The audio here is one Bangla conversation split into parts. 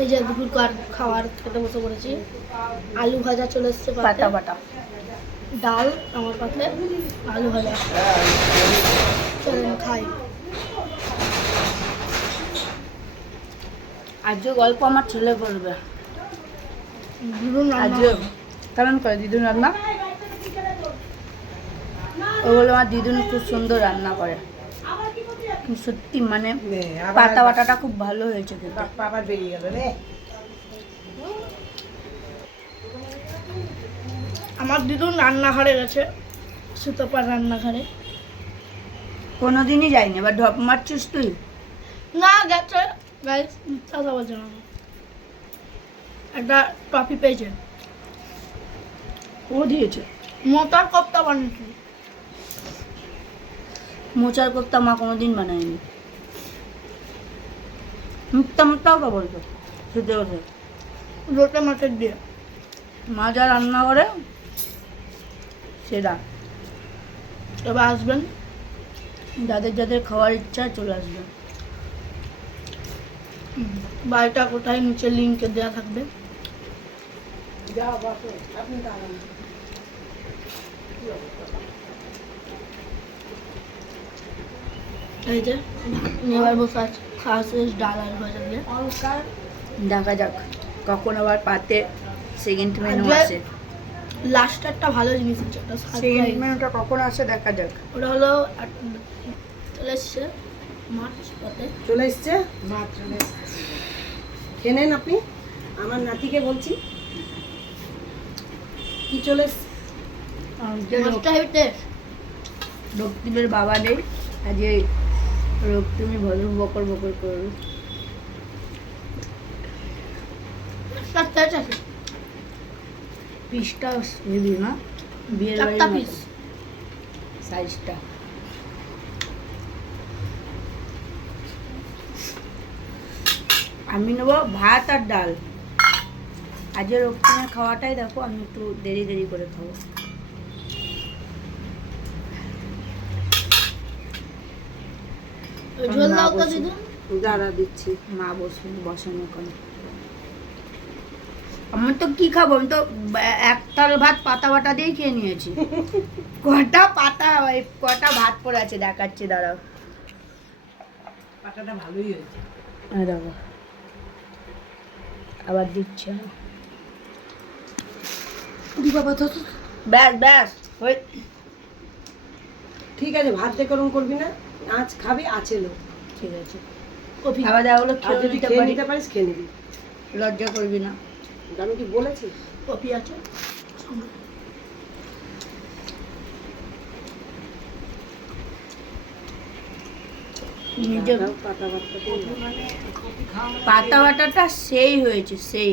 এই যে দুপুরকার খাবার খেতে বসে পড়েছি। আলু ভাজা চলে এসছে পাতা বাটা, ডাল আমার পাতে, আলু ভাজা। চলেন খাই। আজকে গল্প আমার ছেলে করবে। দিদুন রান্না আজকে কেমন করে দিদুন রান্না? ও বলে আমার দিদুন খুব সুন্দর রান্না করে। সত্যি মানে পাতা বাটাটা খুব ভালো হয়েছে খেতে। আবার বেরিয়ে গেল রে। আমার দিদুন রান্নাঘরে গেছে, সুতপার রান্নাঘরে। কোনোদিনই যাইনি, এবার ঢপ মারছিস তুই? না গেছে গাইস, কথা বলছে না। একটা ট্রফি পেয়েছে, ও দিয়েছে। মোটার কোপ্তা বানিয়েছে। মোচার কোপ্তা মা কোনোদিন বানায়নি। মিথ্যা মিথ্যাও তো বলতো খেতে বসে। লোটে মাছের দিয়ে মা যা রান্না করে সেটা। এবার আসবেন, যাদের যাদের খাওয়ার ইচ্ছা চলে আসবে। বাড়িটা কোথায় নিচে লিঙ্কে দেওয়া থাকবে। এই যে এবার বসে আছে, খাওয়া শেষ, ডাল আর ভাজা দিয়ে। দেখা যাক কখন আবার পাতে সেকেন্ড মেনু আজকে আসে। লাস্টারটা ভালো জিনিস আছে, ওটা সেকেন্ড surprise। মেনুটা কখন আসে দেখা যাক। ওটা হলো চলে এসছে মাছ পাতে। চলে এসছে মাছ চলে এসছে। খেয়ে নেন আপনি। আমার নাতিকে বলছি কি চলে এসছে। মাছটা হেভি টেস্ট। রক্তিমের বাবা নেই, আজকে রক্তিমি ভজর বকর বকর করবে। মাছটা টেস্ট আছে, পিসটা হেভি না, বিয়ের চারটা বাড়ির পিস। সাইজটা। আমি নেবো ভাত আর ডাল। আজকে রক্তিমের খাওয়াটাই দেখো, আমি একটু দেরি দেরি করে খাবো। ঝোল দাও তো বসে। দিদুন। দাঁড়া দিচ্ছি। মা বসানো ওখানে। আমার তো কি খাবো, আমি তো এক থাল ভাত পাতা বাটা দিয়েই খেয়ে নিয়েছি। কটা পাতা, কটা ভাত পড়ে আছে দেখাচ্ছে, দাঁড়াও। পাটাটা ভালোই হয়েছে। দেখো আবার দিচ্ছে। বাবা তো ব্যাস ব্যাস ওই ঠিক আছে, ভাত দিয়ে গরম করবি না, আজ খাবি আছে লোক। ঠিক আছে। কফি খাওয়া দাওয়া হলো, আর খেয়ে যদি নিতে খেয়ে পারি, নিতে পারিস খেয়ে নিবি। লজ্জা করবি না। আমি কি বলেছি? কফি আছে। নিজে পাতা ভাতটা দিয়ে পাতা বাটাটা সেই হয়েছে, সেই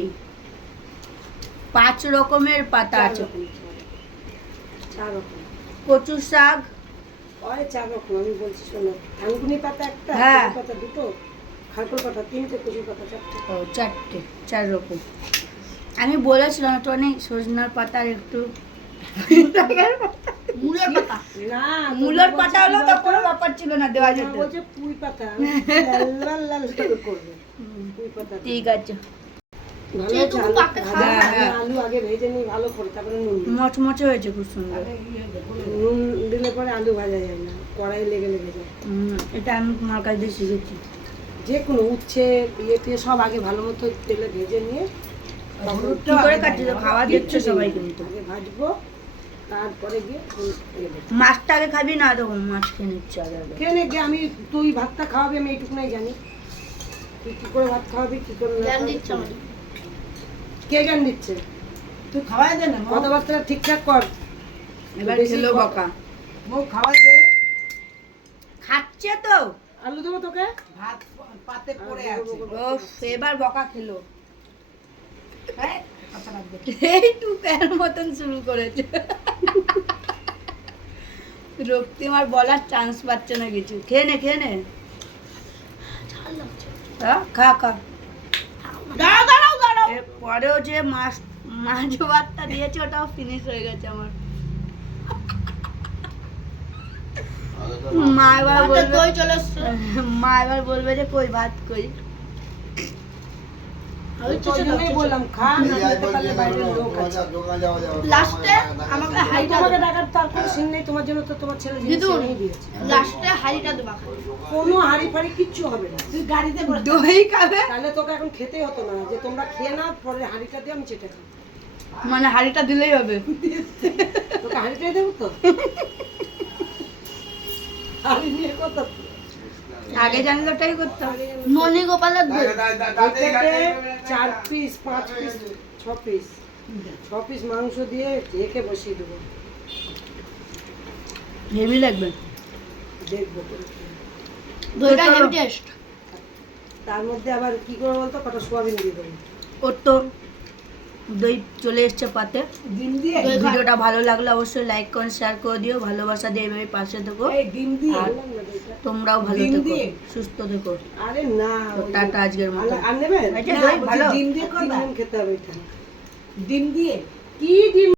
5 রকমের পাতা আছে। 4 রকম কচু শাক, ওই 4 রকম আমি বলছি শোনো। থানকুনি পাতা একটা, হ্যাঁ। কচু পাতা দুটো, খারকোল পাতা 3টে, কচু পাতা 4টে। ও 4 রকম। আমি বলেছিলাম একটু অনেক সজনার পাতা আর একটু মুলের পাতা। না, মূলার পাতা হলো তো কোনো ব্যাপার ছিল না, দেওয়া যেত। বলছে পুঁই পাতা। লাল লাল লাল করে করবে পুঁই পাতা। ঠিক আছে। ভালো যেহেতু হয়েছে, পাতা খাওয়া ভাজা হয়। আলু আগে ভেজে নিই ভালো করে, তারপরে নুন দিই। মচমচে হয়েছে খুব সুন্দর। নুন দিলে পরে আলু ভাজা যায় না, কড়াই লেগে লেগে যায়। এটা আমি তোমার কাছ দিয়ে শিখেছি। যে কোনো উচ্ছে ইয়ে সব আগে ভালো মতো তেলে ভেজে নিয়ে কি করে কাটছে তো, খাওয়া দেখছে সবাই কিন্তু। আগে ভাজবো, তারপরে গিয়ে ইয়ে দেবো। মাছটা আগে খাবি না, তখন মাছ খেয়ে নিচ্ছে আগে আগে। খেয়ে নে গিয়ে, আমি তুই ভাতটা খাওয়াবি আমি এইটুকুনাই জানি। তুই কি করে ভাত খাওয়াবি, কি করে না জ্ঞান খাওয়াবি? দিচ্ছে আমাদের। কে জ্ঞান দিচ্ছে? তুই খাওয়াই দে না, কথাবার্তা ঠিকঠাক কর। এবার বেশি খেলো কথা- বকা। বউ খাওয়াই দে। খাচ্ছে তো। আলু দেবো তোকে? ভাত পাতে পড়ে আর আছে। দেবো, ও এবার বকা খেলো। হ্যাঁ, কথা রাখবে। এই টুকার মতন শুরু করেছে। রক্তিম আর বলার চান্স পাচ্ছে না কিছু। খেয়ে নে, খেয়ে নে। ঝাল লাগছে। হ্যাঁ, খা খা। দাঁড়াও দাঁড়াও দাঁড়াও। এরপরেও যে মাছ ভাতটা দিয়েছে ওটাও ফিনিশ হয়ে গেছে আমার। মা এবার ভাতের বলবে, দই চলে এসছে। মা এবার বলবে যে কই ভাত কই। ওই তো ওই জন্যই বললাম খা না খেতে পারলে বাইরের লোক আছে লাস্টে আমাকে হাইটা তোমাকে ডাকার তারপর সিন নেই তোমার জন্য, তো তোমার ছেলে জিনিস দিদুন এনেই দিয়েছে। লাস্টে হাইটা দেবা কোনো হাড়ি ফাড়ি কিচ্ছু হবে না। তুই গাড়িতে বসে দই খাবে তাহলে তোকে এখন খেতে হতো না, যে তোমরা খেয়ে নাও পরে হাড়িটা দিয়ে আমি চেটে খাবো। মানে হাড়িটা দিলেই হবে। তোকে হাড়িটাই দেবো তো। হাড়ি নিয়ে কথা আগে জানলে ওটাই করতাম। ননি গোপালের দই এটাকে 4 পিস 5 পিস 6 পিস মাংস দিয়ে ঢেকে বসিয়ে দেবো, হেভি লাগবে। দেখবো করে খেয়ে। দইটা হেভি টেস্ট। তার মধ্যে আবার কি করে বলতো, কটা সোয়াবিন দিয়ে দেবো। ওর তো দই চলে এসছে পাতে। ডিম দিয়ে দই খা। ভিডিওটা ভালো লাগলে অবশ্যই লাইক করে শেয়ার করে দিও, ভালোবাসা দিয়ে এভাবে পাশে থেকো। এই ডিম দিয়ে আর বললাম না দইটা। তোমরাও ভালো ডিম থেকো, দিয়ে? সুস্থ থেকো। আরে না, তো টাটা আজকের মতো। আর নেবেন? এটা না, দই বলছি ভালো। ডিম দিয়ে করবা তিনজন খেতে হবে এটা। ডিম দিয়ে কি ডিম